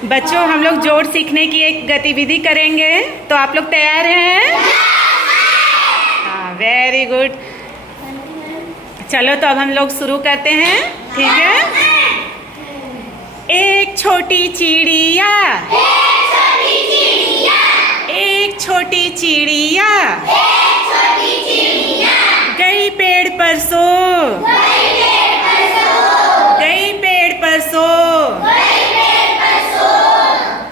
बच्चों, हम लोग जोड़ सीखने की एक गतिविधि करेंगे, तो आप लोग तैयार हैं? हाँ, वेरी गुड। चलो तो अब हम लोग शुरू करते हैं, ठीक है? एक छोटी चिड़िया, एक छोटी चिड़िया गई पेड़ पर सो, गई पेड़ पर सो।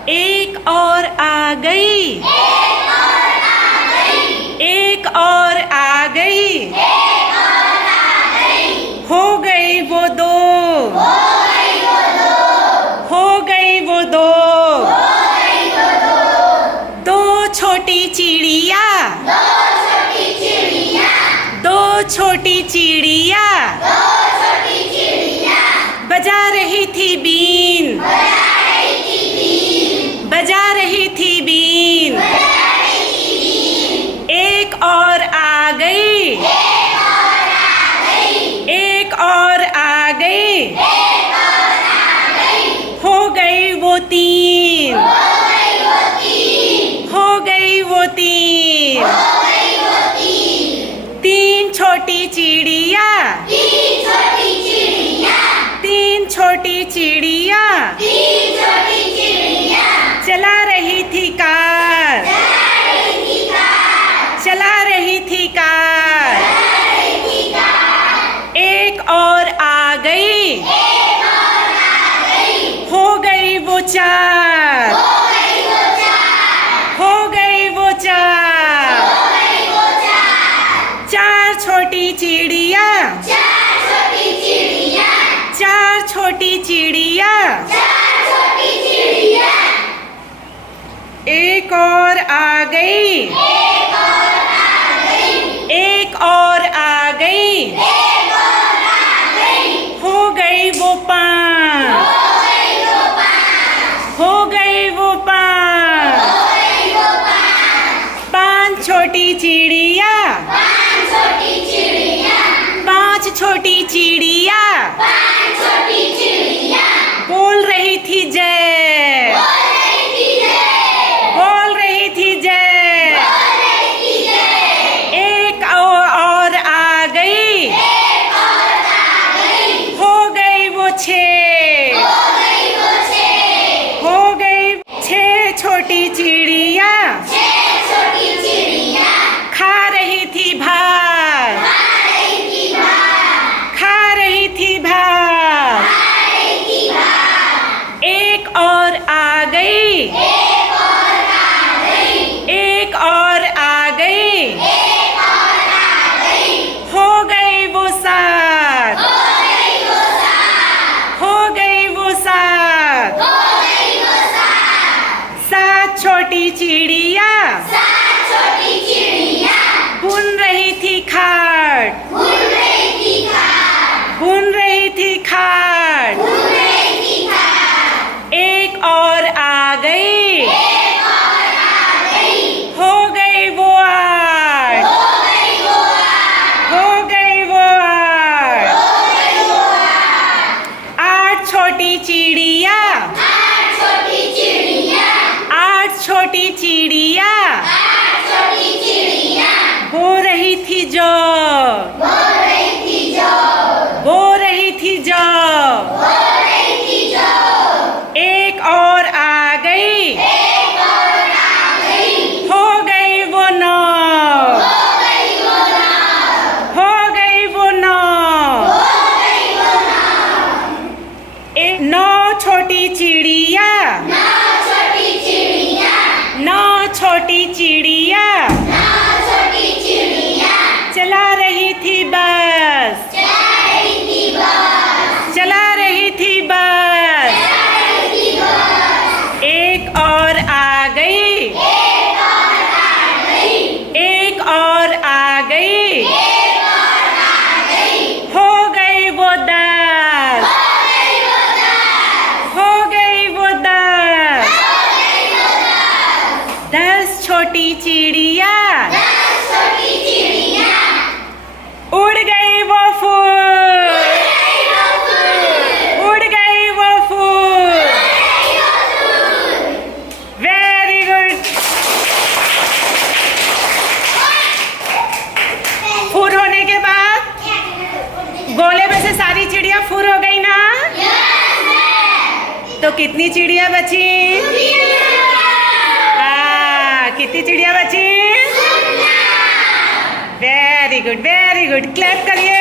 एक और आ गई, एक और आ गई, हो गई वो दो, हो गई वो दो। दो छोटी चिड़िया, दो छोटी चिड़िया बजा रही थी बीन, बजा रही थी बीन। एक और आ गई, एक और आ गई, हो गई वो तीन, हो गई वो तीन। तीन छोटी चिड़िया, तीन छोटी चिड़िया चला रही थी कार, चला रही थी कार। एक और आ गई, हो गई वो चार, हो गई वो चार। चार छोटी चिड़िया, चार छोटी चिड़िया। एक और आ गई, एक और आ गई, हो गई वो पाँच, हो गई वो पाँच। पाँच छोटी चिड़िया, पाँच छोटी चिड़िया बोल रही थी जय, बोल रही थी जय। एक और आ गई, हो गई वो छः, हो गई छः छोटी चिड़िया खा रही थी भात, खा रही थी भात। एक और आ गई, एक और आ गई, हो गई वो सात, हो गई वो सात। सात छोटी चिड़िया बुन रही थी खाट, बुन रही थी खाट। एक और आ गई, हो गई वो आठ, हो गई वो आठ। आठ छोटी चिड़िया, आठ छोटी चिड़िया बो रही थी जौ, बो रही थी जौ। एक और आ गई, हो गई वो नौ, हो गई वो नौ। एक नौ छोटी चिड़िया, नौ छोटी चिड़िया चला रही थी बस, चला रही थी बस। एक और आ गई, एक और आ गई, हो गई वो दस, हो गई वो दस। 10 छोटी चिड़िया उड़ गई वो फूल, उड़ गई वो फूल। चिड़िया फुर हो गई ना? तो कितनी चिड़िया बची? हाँ, कितनी चिड़िया बची? Very good, very good. Clap करिए।